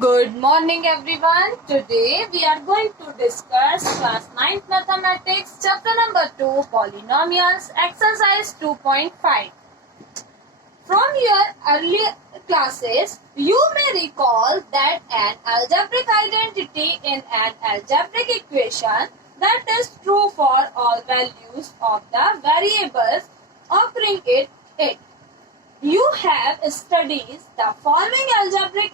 Good morning everyone. Today we are going to discuss class 9th mathematics chapter number 2 polynomials exercise 2.5. From your earlier classes, you may recall that an algebraic identity in an algebraic equation that is true for all values of the variables occurring in it. You have studied the following algebraic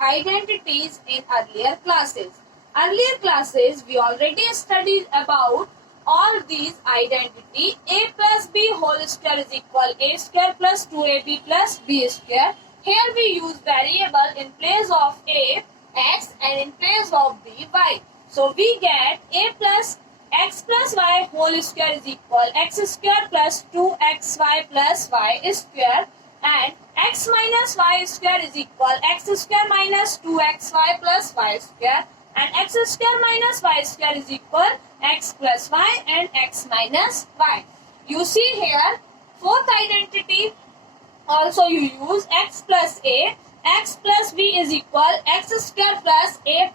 identities in earlier classes. Earlier classes we already studied about all these identity. A plus b whole square is equal a square plus 2ab plus b square. Here we use variable in place of a x and in place of b y. So we get a plus x plus y whole square is equal x square plus 2xy plus y square, and x minus y square is equal x square minus 2xy plus y square, and x square minus y square is equal x plus y and x minus y. You see here fourth identity also you use x plus a. X plus b is equal x square plus a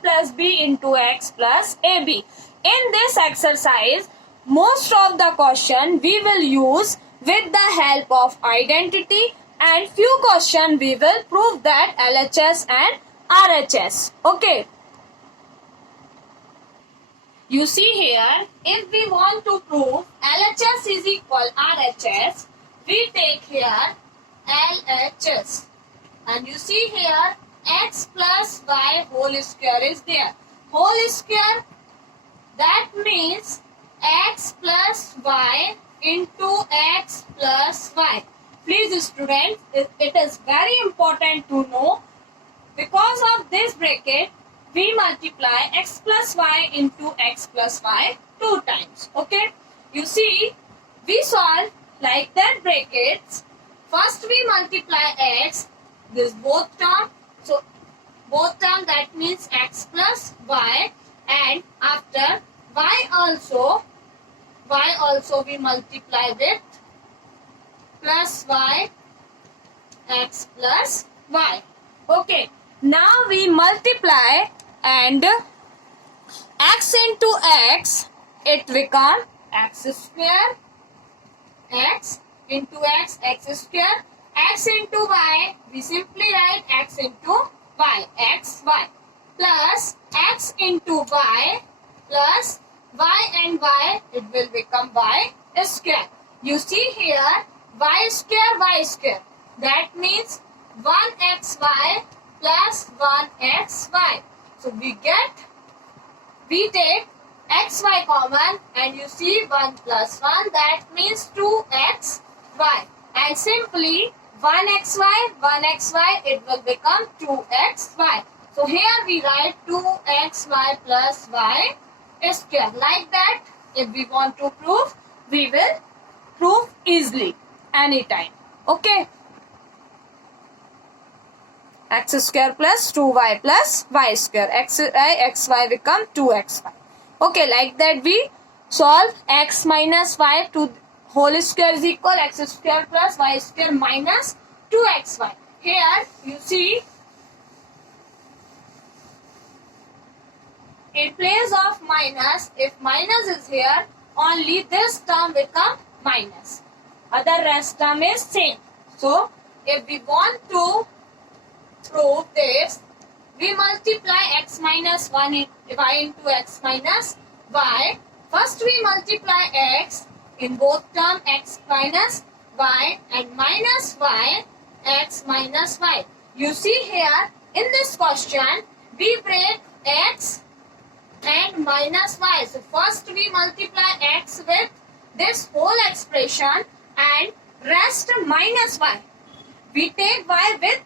plus b into x plus ab. In this exercise, most of the question we will use with the help of identity, and few question we will prove that LHS and RHS. Okay. You see here, if we want to prove LHS is equal RHS, we take here LHS. And you see here, x plus y whole square is there. Whole square, that means x plus y into x plus y. Please students, it is very important to know, because of this bracket, we multiply x plus y into x plus y 2 times. Okay. You see, we solve like that brackets. First we multiply x, this both term. So both term, that means x plus y, and after y also we multiply with plus y x plus y. Okay. Now we multiply and x into x, it become x square, x into x, x square, x into y, we simply write x into y, x, y, plus x into y, plus y and y, it will become y square. You see here, y square, that means 1xy plus 1xy. So we take xy common, and you see 1 plus 1, that means 2xy, and simply 1xy, it will become 2xy. So here we write 2xy plus y square. Like that, if we want to prove, we will prove easily anytime. Okay. X square plus 2y plus y square. xy become 2xy. Okay, like that we solve x minus y to whole square is equal x square plus y square minus 2xy. Here you see, in place of minus, if minus is here, only this term become minus. Other rest term is same. So if we want to prove this, we multiply x minus 1 y into x minus y. First we multiply x in both term, x minus y, and minus y, x minus y. You see here, in this question, we break x and minus y. So first we multiply x with this whole expression and rest minus y. We take y with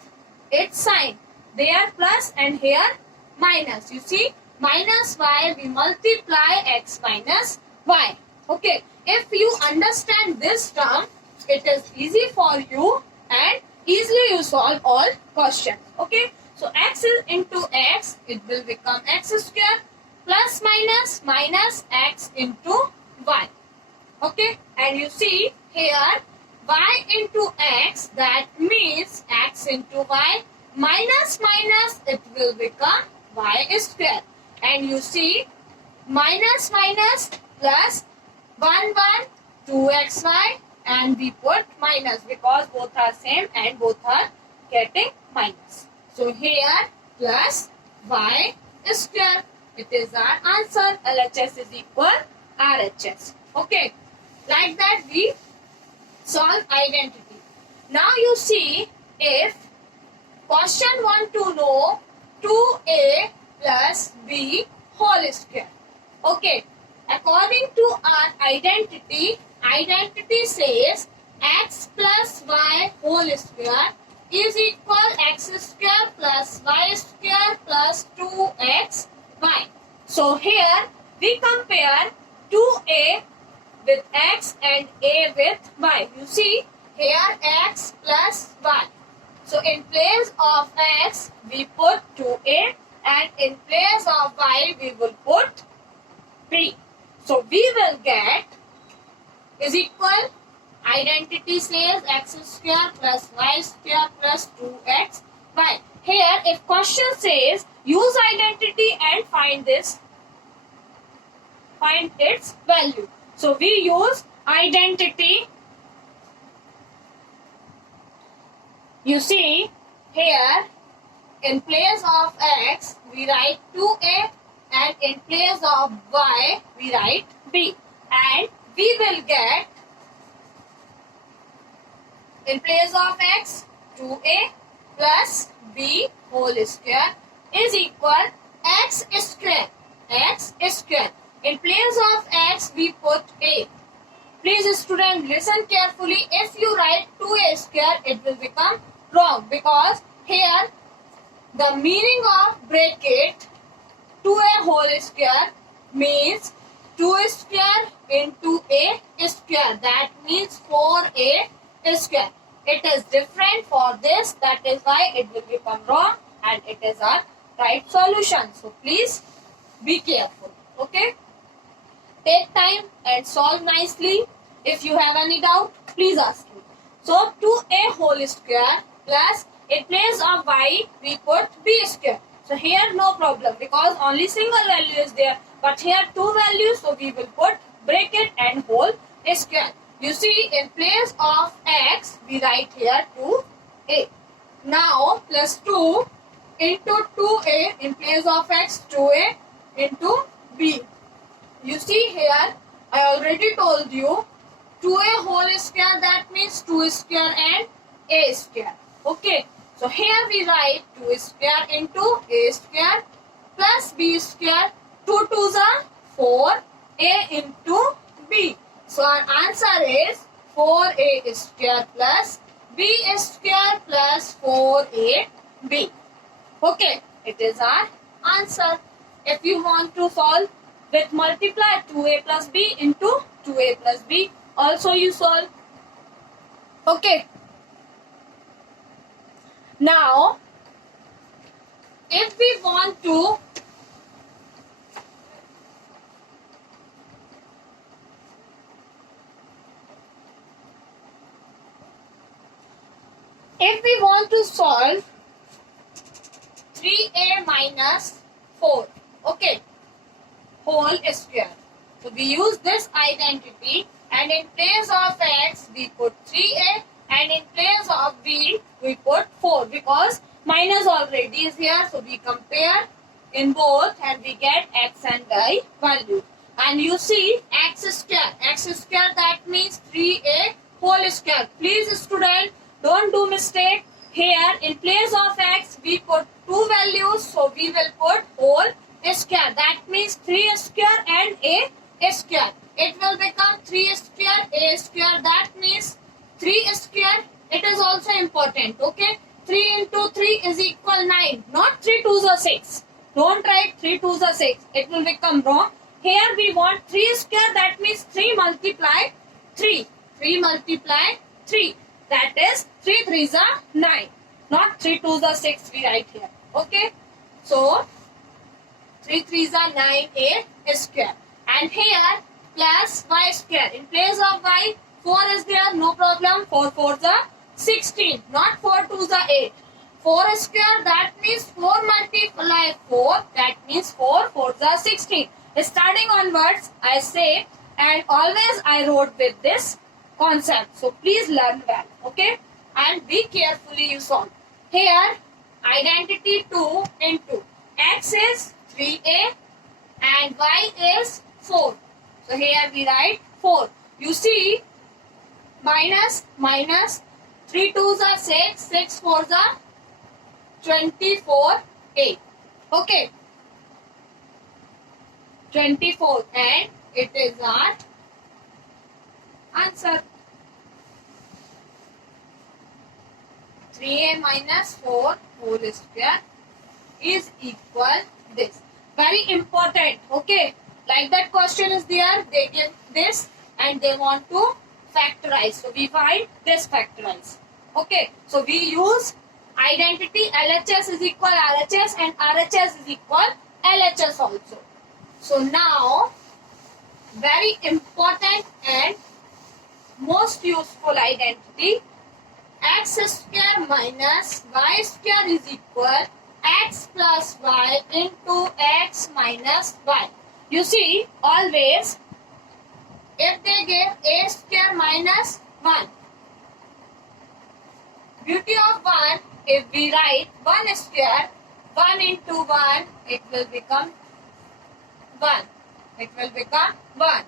its sign. There plus and here minus. You see, minus y, we multiply x minus y. Okay. If you understand this term, it is easy for you and easily you solve all questions. Okay. So x is into x, it will become x square plus minus minus x into y. Okay. And you see here y into x, that means x into y minus minus, it will become y square. And you see, minus minus plus 1 1 2xy, and we put minus because both are same and both are getting minus. So here plus y square. It is our answer. LHS is equal RHS. Okay. Like that we solve identity. Now you see, if question want to know 2a plus b whole square. Okay. According to our identity says x plus y whole square is equal x square plus y square plus 2xy. So here we compare 2a with x and a with y. You see here x plus y. So in place of x we put 2a, and in place of y we will put b. So we will get is equal, identity says x square plus y square plus 2xy. Here if question says use identity and find its value. So we use identity. You see here in place of x we write 2a, and in place of y we write b, and we will get in place of x 2a plus b whole square is equal x square. In place of x we put a. Please student listen carefully. If you write 2a square it will become wrong, because here the meaning of bracket 2a whole square means 2 square into a square. That means 4a square. It is different for this. That is why it will become wrong, and it is our right solution. So please be careful. Okay. Take time and solve nicely. If you have any doubt, please ask me. So 2a whole square plus in place of y we put b square. So here no problem because only single value is there. But here two values, so we will put bracket and whole square. You see in place of x we write here 2a. Now plus 2 into 2a in place of x 2a into b. You see here I already told you 2a whole square, that means 2 square and a square. Okay. So here we write 2 square into a square plus b square. 2 2s are 4, a into b. So our answer is 4a square plus b square plus 4ab. Okay, it is our answer. If you want to solve with multiply 2a plus b into 2a plus b, also you solve. Okay. Now, if we want to solve 3a minus 4, okay, whole square. So we use this identity, and in place of x we put 3a, and in place of b we put 4 because minus already is here. So we compare in both and we get x and y value. And you see x square that means 3a whole square. Please student don't do mistake. Here in place of x we put two values, so we will put whole square. That means 3 square and a square. It will become 3 square a square. That means 3 square. It is also important. Okay. 3 into 3 is equal 9. Not 3 2s are 6. Don't write 3 2s are 6. It will become wrong. Here we want 3 square. That means 3 multiply 3. 3 multiply 3. That is 3 3s are 9. Not 3 2s are 6 we write here. Okay. So 3 3s are 9a square. And here plus y square. In place of y 4 is there, no problem. 4 4s are 16. Not 4 2s are 8. 4 square, that means 4 multiply 4, that means 4 4s are 16. Starting onwards, I say, and always I wrote with this concept. So please learn well, okay? And be carefully you solve. Here, identity 2 into x is 3a and y is 4. So here we write 4. You see, minus, 3 2s are 6, 6 4s are 24a. Okay. 24 and it is our answer. 3a minus 4 whole square is equal this. Very important. Okay. Like that question is there. They get this and they want to factorize. So we find this factorize. Okay. So we use identity LHS is equal RHS and RHS is equal LHS also. So now, very important and most useful identity, x square minus y square is equal x plus y into x minus y. You see, always if they give a square minus 1, beauty of 1, if we write 1 square, 1 into 1, it will become 1. It will become 1.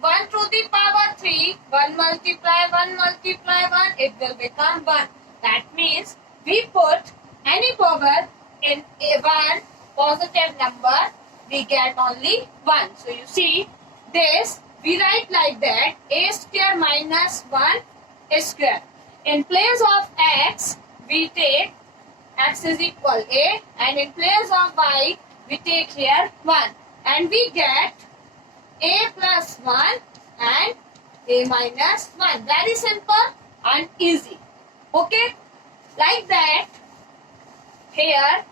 1 to the power 3, 1 multiply 1 multiply 1, it will become 1. That means we put any power in a 1 positive number, we get only 1. So you see, this we write like that, a square minus 1 square. In place of x, we take x is equal a, and in place of y, we take here 1. And we get a plus 1 and a minus 1. Very simple and easy. Okay. Like that, here,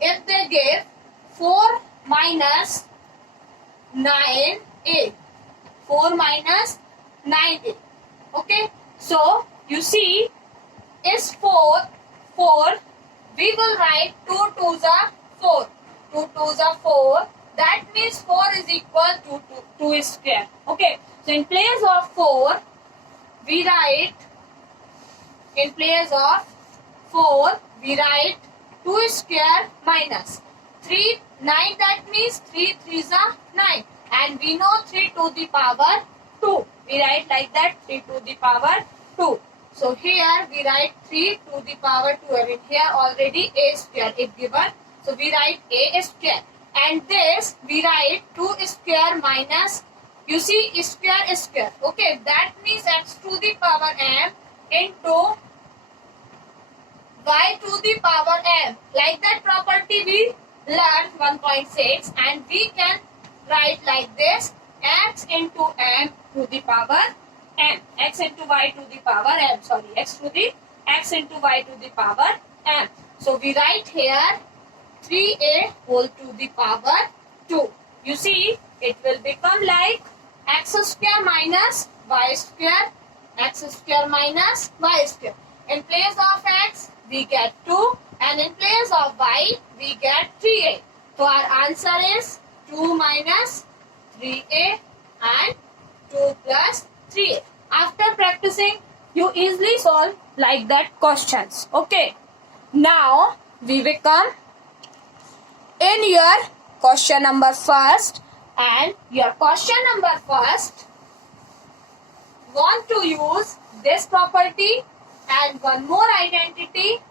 if they give 4 minus 9a. 4 minus 9a. Okay. So, you see, is 4, we will write 2 2s are 4. 2 2s are 4. That means 4 is equal to 2 square. Okay. So, in place of 4, we write, in place of 4, we write 2 square minus 3, 9, that means 3 3s are 9. And we know 3 to the power 2. We write like that, 3 to the power 2. So, here we write 3 to the power 2. And here already a square is given. So, we write a square. And this we write 2 square minus, you see, square. Okay, that means x to the power m into y to the power m. Like that property we learned 1.6 and we can write like this, x into m to the power m. X into y to the power m. Sorry, x into y to the power m. So we write here 3a whole to the power 2. You see, it will become like x square minus y square, x square minus y square. In place of x, we get 2 and in place of y, we get 3a. So our answer is 2 minus 3a and 2 plus 3a. After practicing, you easily solve like that questions. Okay. Now, we will come in your question number first, and your question number first want to use this property and one more identity,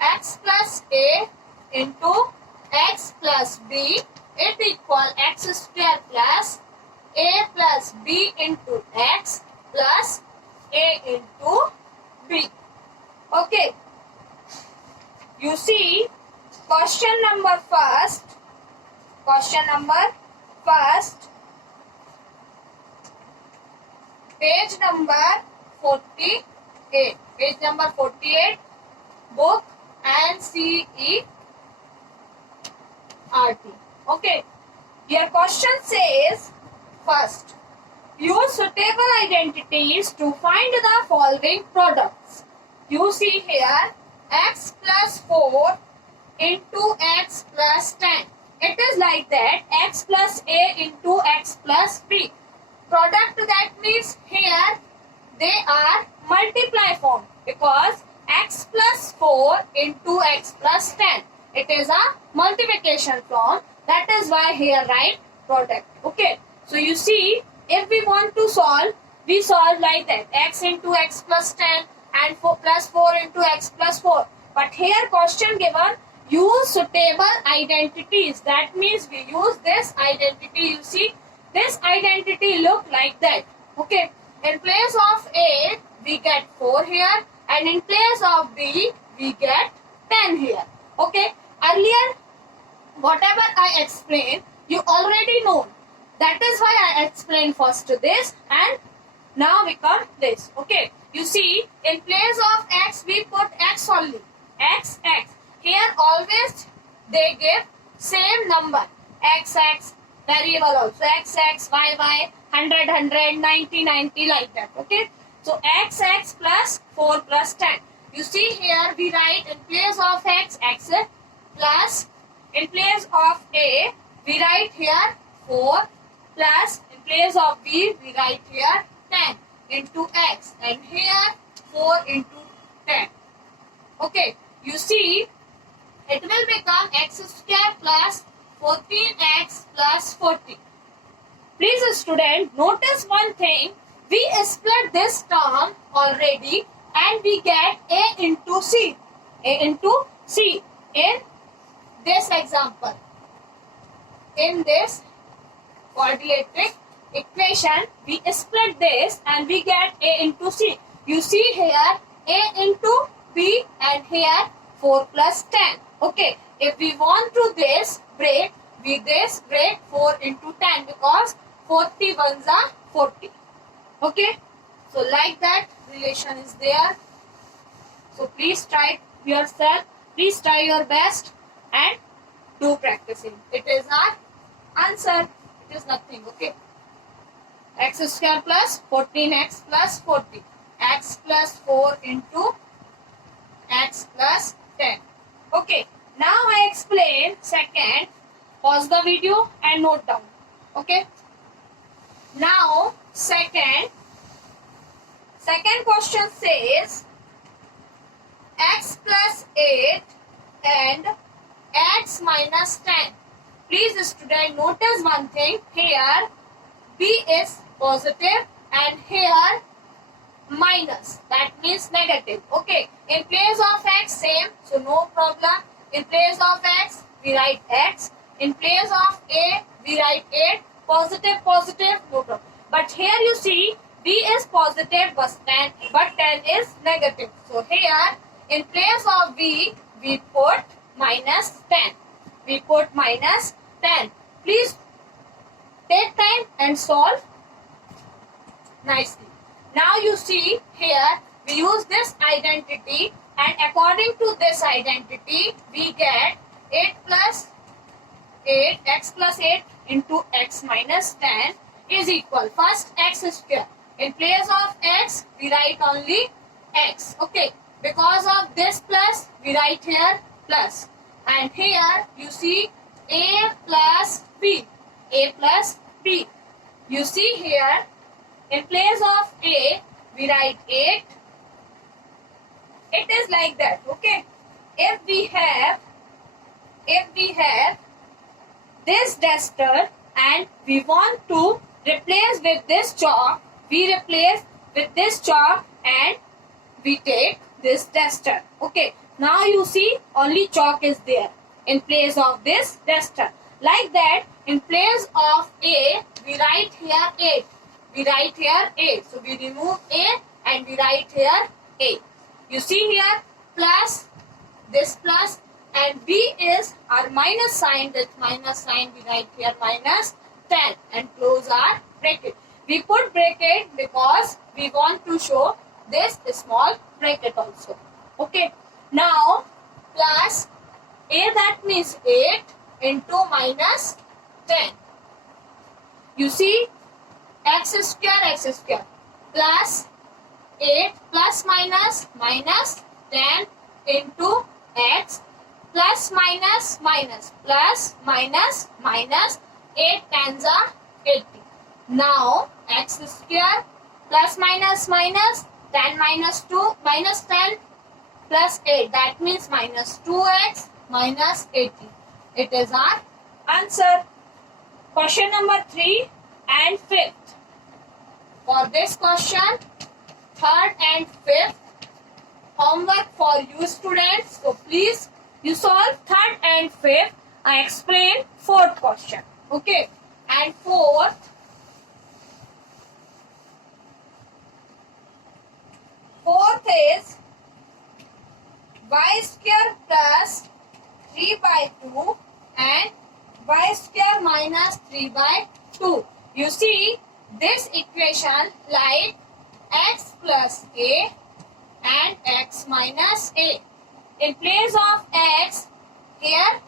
x plus a into x plus b, it equal x square plus a plus b into x plus a into b. Okay. You see, question number first, page number 48, book NCERT. Okay. Your question says, first, use suitable identities to find the following products. You see here, x plus 4 into x plus 10. It is like that, x plus a into x plus b. Product, that means here they are multiply form because x plus 4 into x plus 10. It is a multiplication form. That is why here write product. Okay. So you see, if we want to solve, we solve like that. X into x plus 10 and 4 plus 4 into x plus 4. But here question given, use suitable identities. That means we use this identity. You see, this identity look like that. Okay. In place of A, we get 4 here, and in place of B, we get 10 here. Okay. Earlier, whatever I explained, you already know. That is why I explained first this, and now we come this. Okay. You see, in place of x, we put x only. X, x. Here always they give same number. X, x. Variable also. X, x, y, y. 100, 100, 90, 90 like that. Okay. So x, x plus 4 plus 10. You see here we write in place of x, x plus, in place of a, we write here 4 plus, in place of b, we write here 10 into x, and here 4 into 10. Okay, you see, it will become x square plus 14x plus 40. Please student, notice one thing. We split this term already and we get a into c. A into c in this example. In this quadratic equation, we split this and we get a into c. You see here a into b and here 4 plus 10. Okay, if we want to this break, we this break 4 into 10 because 40 ones are 40. Okay, so like that relation is there. So please try yourself, please try your best and do practicing. It is our answer, it is nothing. Okay, x square plus 14x plus 40, x plus 4 into x plus 10. Okay, now I explain second. Pause the video and note down. Okay, now second question says x plus 8 and x minus 10. Please student, notice one thing. Here b is positive and here minus, that means negative. Okay, in place of x same, so no problem. In place of x we write x, in place of a we write 8. Positive, positive, no problem. But here you see b is positive but 10 is negative. So here in place of b we put minus 10. We put minus 10. Please take time and solve nicely. Now you see here we use this identity, and according to this identity we get 8 plus 8, x plus 8 into x minus 10 is equal. First x square. In place of x we write only x. Okay, because of this plus we write here plus, and here you see a plus b. A plus b. You see here in place of a we write 8. It is like that. Okay, if we have this duster and we want to replace with this chalk, we replace with this chalk and we take this duster. Okay, now you see only chalk is there in place of this duster. Like that, in place of a we write here 8. We write here a. So we remove a and we write here a. You see here plus, this plus, and b is our minus sign. That minus sign we write here minus 10 and close our bracket. We put bracket because we want to show this small bracket also. Okay, now plus a, that means 8 into minus 10. You see x square plus 8 plus minus 10 into x plus minus minus plus minus minus 8 tens are 80. Now x square plus minus minus 10 minus 2 minus 10 plus 8, that means minus 2x minus 80. It is our answer. Question number 3 and 5th. For this question, 3rd and 5th, homework for you students. So please you solve 3rd and 5th. I explain 4th question. Okay. And 4th is y square plus 3 by 2 and y square minus 3 by 2. You see this equation like x plus a and x minus a. In place of x, here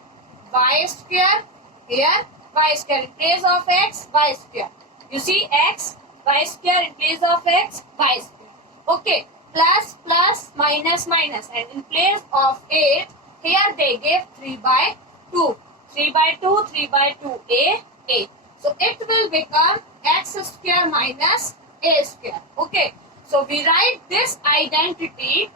y square, here y square. In place of x, y square. You see x, y square in place of x, y square. Okay. Plus, plus, minus, minus. And in place of 8, here they gave 3 by 2. 3 by 2, 3 by 2, a. So it will become x square minus a square. Okay. So we write this identity.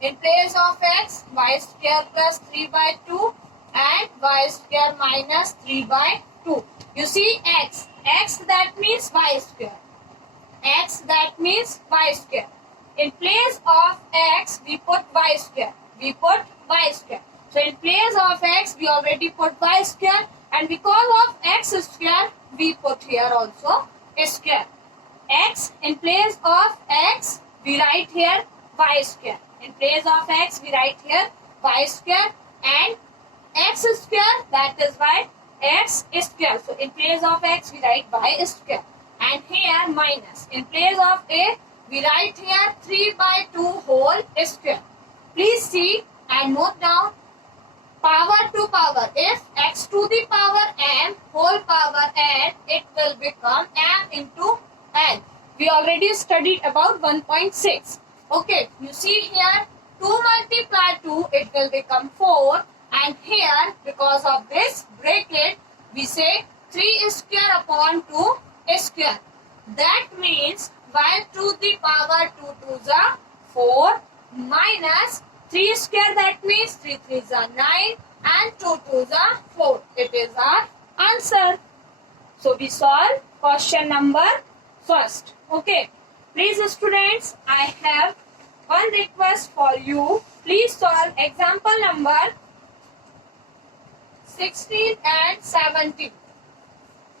In place of x, y square plus 3 by 2 and y square minus 3 by 2. You see x. X that means y square. X that means y square. In place of x, we put y square. So in place of x, we already put y square. And because of x square, we put here also a square. X, in place of x, we write here y square. In place of x, we write here y square. And x square, that is why x square. So in place of x, we write y square. And here minus. In place of a, we write here 3 by 2 whole square. Please see and note down power to power. If x to the power m whole power n, it will become m into n. We already studied about 1.6. Okay, you see here 2 multiply 2, it will become 4. And here, because of this bracket, we say 3 square upon 2 square. That means y to the power 2 2s are 4 minus 3 square, that means 3 3s are 9 and 2 2s are 4. It is our answer. So we solve question number 1st. Okay. Please students, I have one request for you. Please solve example number 16 and 17.